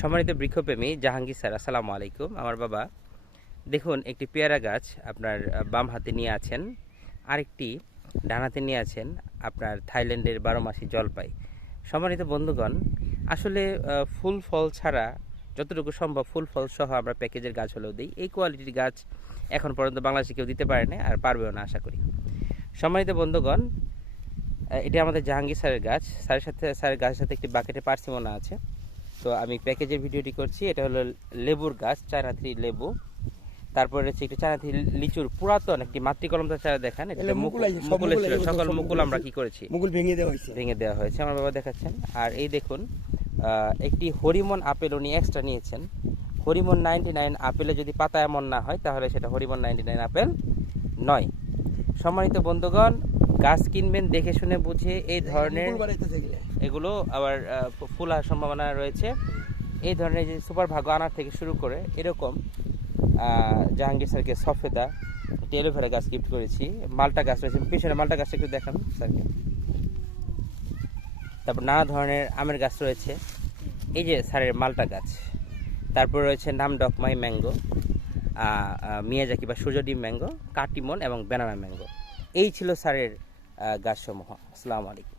সম্মানিত বৃক্ষপ্রেমী, জাহাঙ্গীর স্যার, আসসালামু আলাইকুম। আমার বাবা, দেখুন, একটি পেয়ারা গাছ আপনার বাম হাতে নিয়ে আছেন, আরেকটি ডান হাতে নিয়ে আছেন আপনার থাইল্যান্ডের বারো মাসি জলপাই। সম্মানিত বন্ধুগণ, আসলে ফুল ফল ছাড়া যতটুকু সম্ভব ফুল ফল সহ আমরা প্যাকেজের গাছ হলেও দিই। এই কোয়ালিটির গাছ এখন পর্যন্ত বাংলাদেশে কেউ দিতে পারে না আর পারবেও না, আশা করি। সম্মানিত বন্ধুগণ এটি আমাদের জাহাঙ্গীর স্যারের গাছ। স্যারের সাথে, স্যারের গাছের সাথে একটি বাকেটে পার্সিমোনা আছে। তো আমি প্যাকেজের ভিডিওটি করছি এটা হলো লেবুর গাছ চায়না থ্রি লেবু। তারপরে হচ্ছে একটি চায়না থ্রি লিচুর পুরাতন একটি মাতৃকলমটা চারা দেখান এটা মুকুল ছিল সকল মুকুল আমরা কি করেছি? মুকুল ভেঙে দেওয়া হয়েছে। ভেঙে দেওয়া হয়েছে আমার বাবা দেখাচ্ছেন। আর এই দেখুন একটি হরিমন আপেল উনি এক্সট্রা নিয়েছেন। হরিমন নাইনটি নাইন আপেলে যদি পাতা এমন না হয় তাহলে সেটা হরিমন নাইনটি নাইন আপেল নয়। সম্মানিত বন্ধুগণ গাছ কিনবেন দেখে শুনে বুঝে এই ধরনের এগুলা। আবার ফুল হওয়ার সম্ভাবনা রয়েছে। এই ধরনের যে সুপার ভাগ্য আনার থেকে শুরু করে এরকম জাহাঙ্গীর স্যারকে সফেদা টেলোভেরা গাছ গিফট করেছি মালটা গাছ রয়েছে। পিছনে মালটা গাছটা একটু দেখান স্যারকে। তারপর নানা ধরনের আমের গাছ রয়েছে। এই যে স্যারের মালটা গাছ। তারপর রয়েছে নাম ডকমাই ম্যাঙ্গো মিয়াজাকি বা সূর্যডিম ম্যাঙ্গো কাটিমন এবং ব্যানানা ম্যাঙ্গো। এই ছিল স্যারের গাছসমূহ। আসসালামু আলাইকুম।